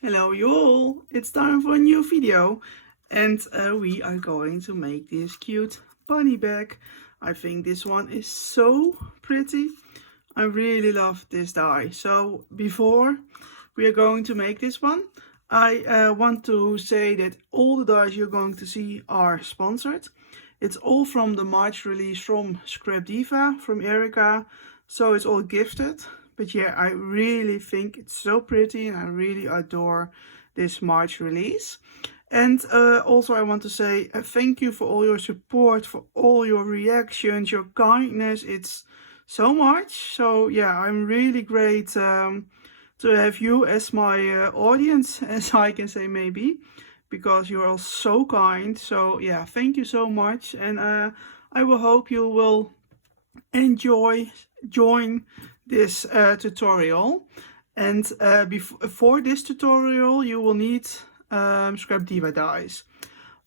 Hello you all, it's time for a new video and we are going to make this cute bunny bag. I think this one is so pretty. I really love this die. So before we are going to make this one, I want to say that all the dies you're going to see are sponsored. It's all from the March release from Scrap Diva, from Erica, so it's all gifted. But yeah, I really think it's so pretty and I really adore this March release. And also I want to say thank you for all your support, for all your reactions, your kindness. It's so much. So yeah, I'm really great to have you as my audience, as I can say maybe, because you're all so kind. So yeah, thank you so much. And I will hope you will join this tutorial. And for this tutorial you will need Scrap Diva dies.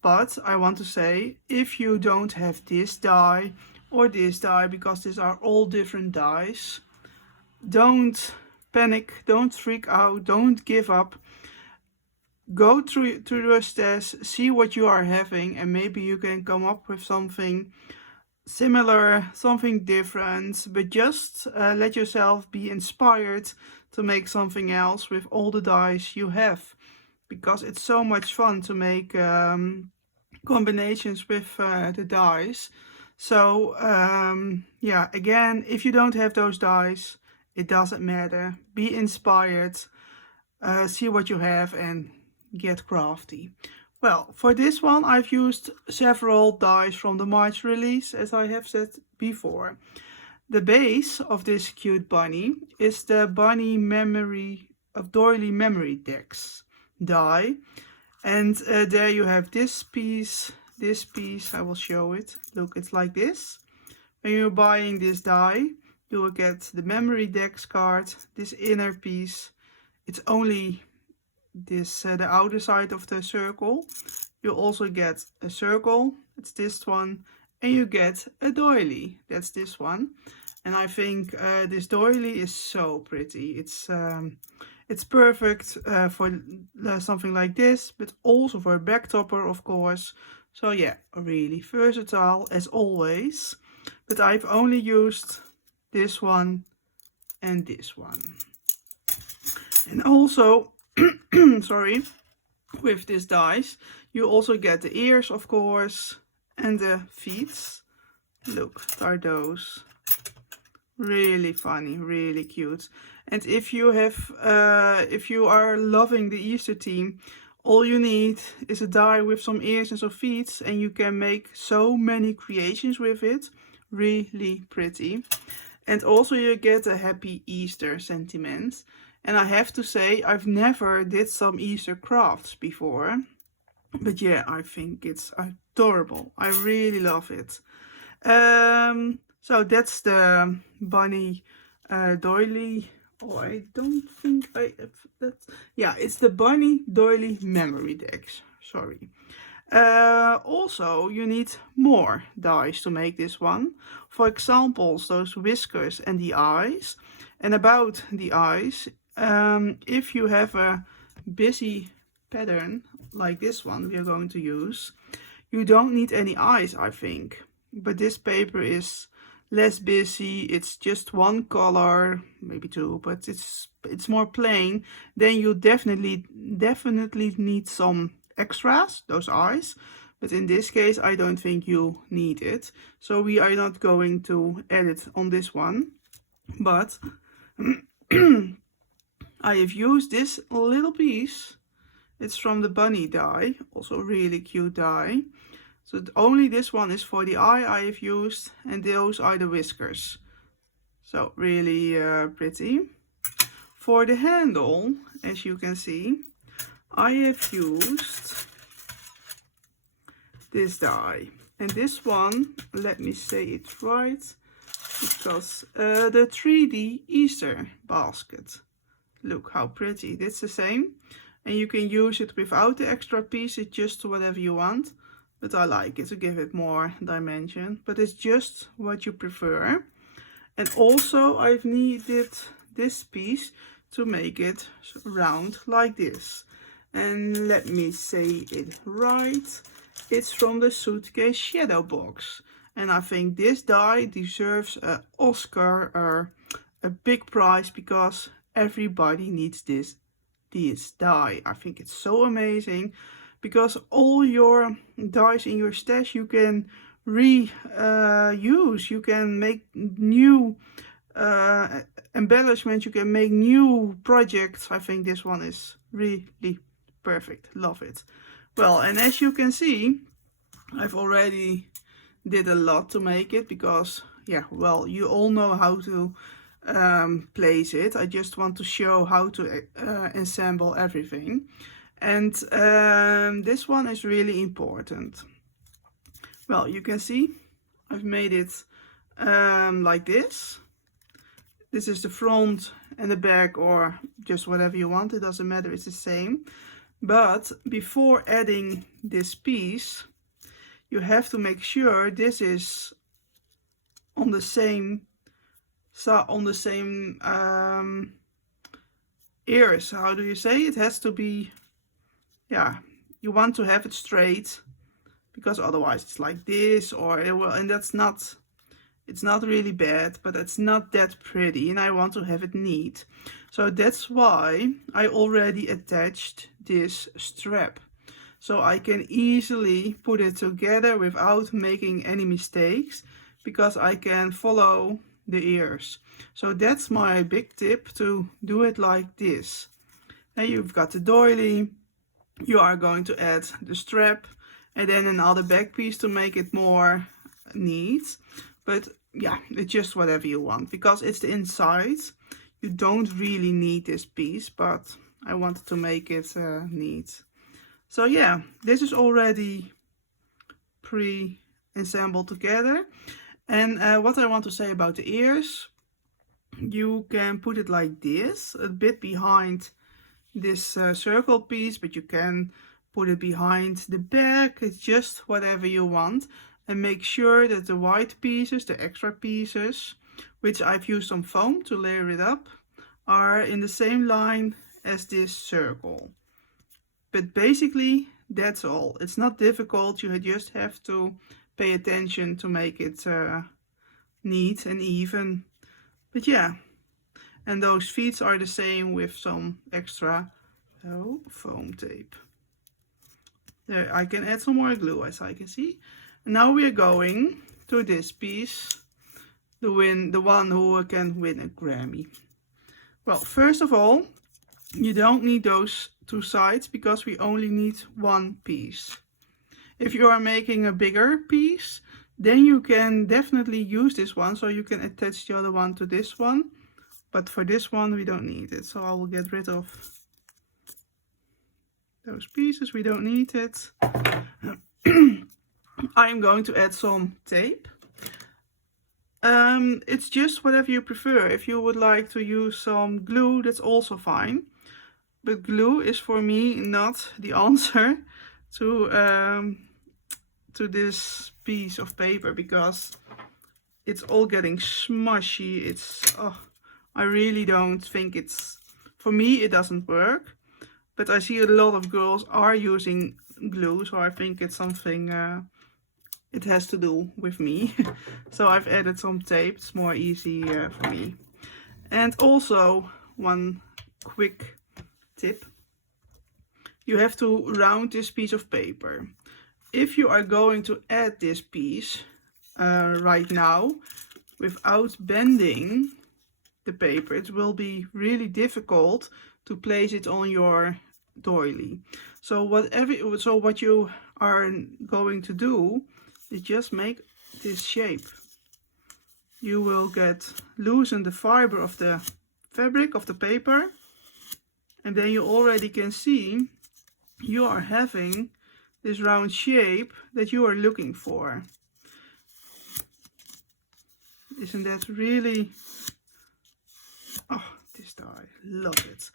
But I want to say, if you don't have this die or this die, because these are all different dies, don't panic, don't freak out, don't give up. Go through your stash, see what you are having, and maybe you can come up with something similar, something different, but just let yourself be inspired to make something else with all the dies you have, because it's so much fun to make combinations with the dies. So yeah, again, if you don't have those dies, it doesn't matter. Be inspired, see what you have and get crafty. Well, for this one I've used several dies from the March release, as I have said before. The base of this cute bunny is the Bunny Memory of Doily Memorydex die. And there you have this piece, I will show it. Look, it's like this. When you're buying this die, you will get the Memorydex card, this inner piece. It's only this the outer side of the circle. You also get a circle, it's this one, and you get a doily, that's this one. And I think this doily is so pretty. It's perfect for something like this, but also for a back topper, of course. So yeah, really versatile as always. But I've only used this one and this one. And also sorry, with this dies you also get the ears, of course, and the feet. Look, are those really funny, really cute. And if you are loving the Easter theme, all you need is a die with some ears and some feet, and you can make so many creations with it. Really pretty. And also you get a happy Easter sentiment. And I have to say, I've never did some Easter crafts before. But yeah, I think it's adorable. I really love it. So that's the bunny doily. Oh, I don't think I have that. Yeah, it's the Bunny Doily Memorydex. Sorry. Also, you need more dies to make this one. For example, those whiskers and the eyes. And about the eyes, if you have a busy pattern like this one we are going to use, you don't need any eyes, I think. But this paper is less busy, it's just one color, maybe two, but it's more plain. Then you definitely need some extras, those eyes. But in this case I don't think you need it, so we are not going to add it on this one. But I have used this little piece. It's from the bunny die, also really cute die. So only this one is for the eye I have used, and those are the whiskers. So really pretty. For the handle, as you can see, I have used this die. And this one, let me say it right, because the 3D Easter basket. Look how pretty, that's the same. And you can use it without the extra pieces, just whatever you want. But I like it to give it more dimension. But it's just what you prefer. And also I've needed this piece to make it round like this. And let me say it right. It's from the Suitcase shadow box. And I think this die deserves an Oscar or a big prize because everybody needs this die. I think it's so amazing because all your dies in your stash you can reuse. You can make new embellishments, you can make new projects. I think this one is really perfect. Love it. Well, and as you can see, I've already did a lot to make it because, yeah, well, you all know how to place it. I just want to show how to assemble everything. And this one is really important. Well, you can see I've made it like this. This is the front and the back, or just whatever you want, it doesn't matter, it's the same. But before adding this piece, you have to make sure this is on the same ears. How do you say? It has to be, yeah, you want to have it straight, because otherwise it's like this, or it will, and that's not, it's not really bad, but it's not that pretty, and I want to have it neat. So that's why I already attached this strap, so I can easily put it together without making any mistakes, because I can follow the ears. So that's my big tip, to do it like this. Now you've got the doily, you are going to add the strap, and then another back piece to make it more neat. But yeah, it's just whatever you want, because it's the inside. You don't really need this piece, but I wanted to make it neat. So yeah, this is already pre-assembled together. And what I want to say about the ears, you can put it like this, a bit behind this circle piece, but you can put it behind the back. It's just whatever you want. And make sure that the white pieces, the extra pieces, which I've used some foam to layer it up, are in the same line as this circle. But basically that's all. It's not difficult, you just have to pay attention to make it neat and even. But yeah, and those feet are the same with some extra foam tape. There, I can add some more glue, as I can see. And now we are going to this piece, the one who can win a Grammy. Well, first of all, you don't need those two sides, because we only need one piece. If you are making a bigger piece, then you can definitely use this one, so you can attach the other one to this one. But for this one we don't need it, so I will get rid of those pieces, we don't need it. I'm going to add some tape. It's just whatever you prefer. If you would like to use some glue, that's also fine. But glue is for me not the answer to this piece of paper, because it's all getting smushy. It's, I really don't think it's, for me it doesn't work. But I see a lot of girls are using glue, so I think it's something it has to do with me. So I've added some tape, it's more easy for me. And also one quick tip, you have to round this piece of paper. If you are going to add this piece right now without bending the paper, it will be really difficult to place it on your doily. So what you are going to do is just make this shape. You will loosen the fiber of the fabric of the paper, and then you already can see you are having this round shape that you are looking for. Isn't that really, oh, this die, love it.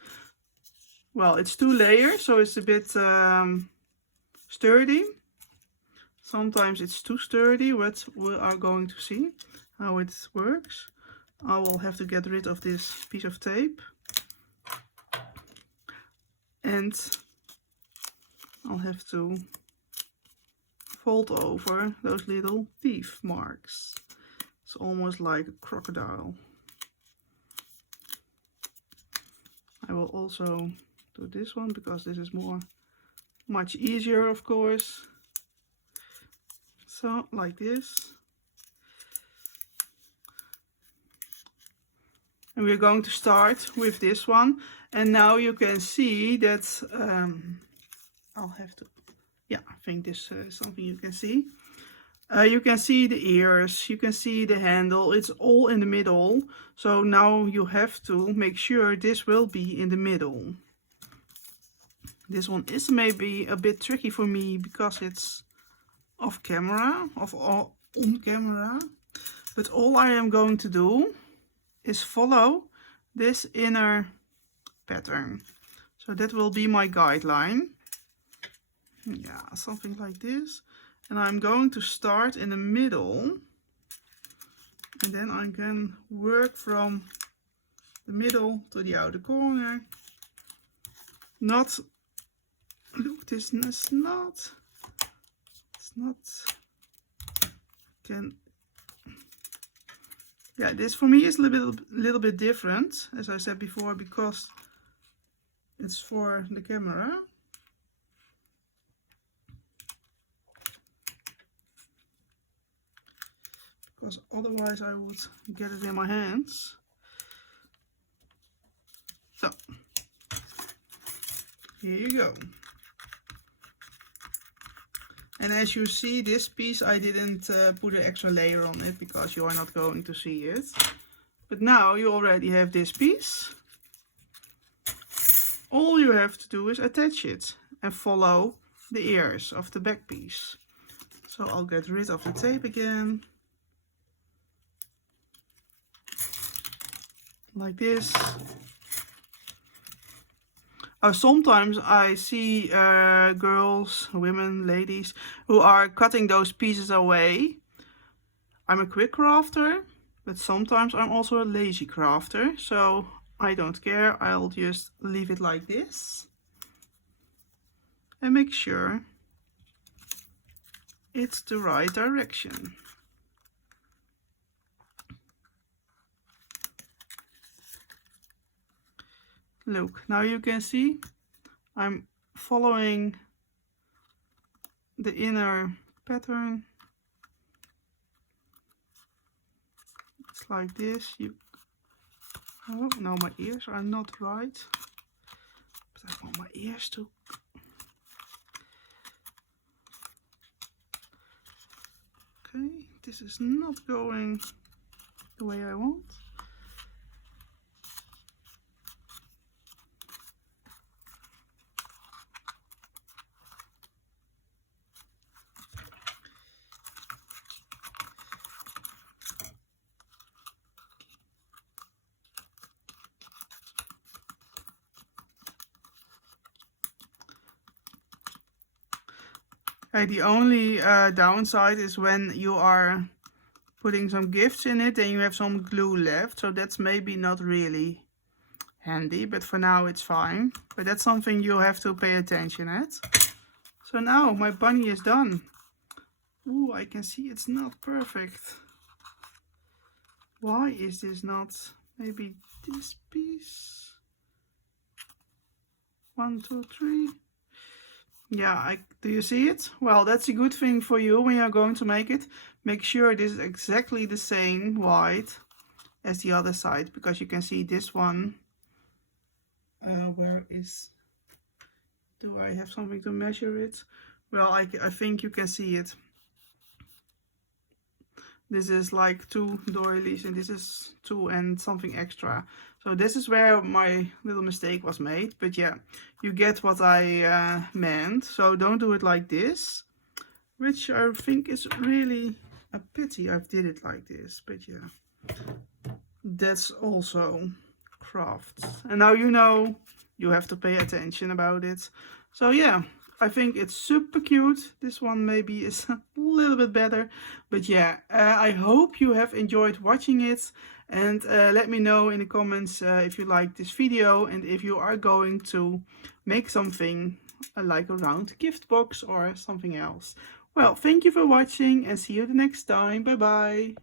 Well, it's 2 layers, so it's a bit sturdy. Sometimes it's too sturdy, but we are going to see how it works. I will have to get rid of this piece of tape. and I'll have to fold over those little teeth marks. It's almost like a crocodile. I will also do this one because this is much easier, of course. So like this. And we're going to start with this one. And now you can see that I'll have to, yeah, I think this is something you can see. You can see the ears, you can see the handle, it's all in the middle. So now you have to make sure this will be in the middle. This one is maybe a bit tricky for me because it's off camera, on camera. But all I am going to do is follow this inner pattern. So that will be my guideline. Yeah, something like this. And I'm going to start in the middle. And then I can work from the middle to the outer corner. Not, look, this is not, it's not, can, yeah, this for me is a little bit different, as I said before, because it's for the camera. Because otherwise I would get it in my hands. So, here you go. And as you see, this piece I didn't put an extra layer on it because you are not going to see it. But now you already have this piece. All you have to do is attach it and follow the ears of the back piece. So I'll get rid of the tape again. Like this. Sometimes I see girls, women, ladies who are cutting those pieces away. I'm a quick crafter, but sometimes I'm also a lazy crafter, so I don't care. I'll just leave it like this and make sure it's the right direction. Look, now you can see I'm following the inner pattern. It's like this. Oh, now my ears are not right. But I want my ears to. Okay, this is not going the way I want. The only downside is when you are putting some gifts in it and you have some glue left, so that's maybe not really handy, but for now it's fine. But that's something you have to pay attention at. So now my bunny is done. Ooh, I can see it's not perfect. Why is this not? Maybe this piece? 1, 2, 3. Yeah, do you see it? Well, that's a good thing for you when you're going to make it. Make sure this is exactly the same white as the other side, because you can see this one. Where is... Do I have something to measure it? Well, I think you can see it. This is like 2 doilies and this is 2 and something extra. So this is where my little mistake was made. But yeah, you get what I meant. So don't do it like this, which I think is really a pity I did it like this. But yeah, that's also craft. And now you know you have to pay attention about it. So yeah, I think it's super cute. This one maybe is a little bit better. But yeah, I hope you have enjoyed watching it. And let me know in the comments if you like this video and if you are going to make something like a round gift box or something else. Well, thank you for watching and see you the next time. Bye bye.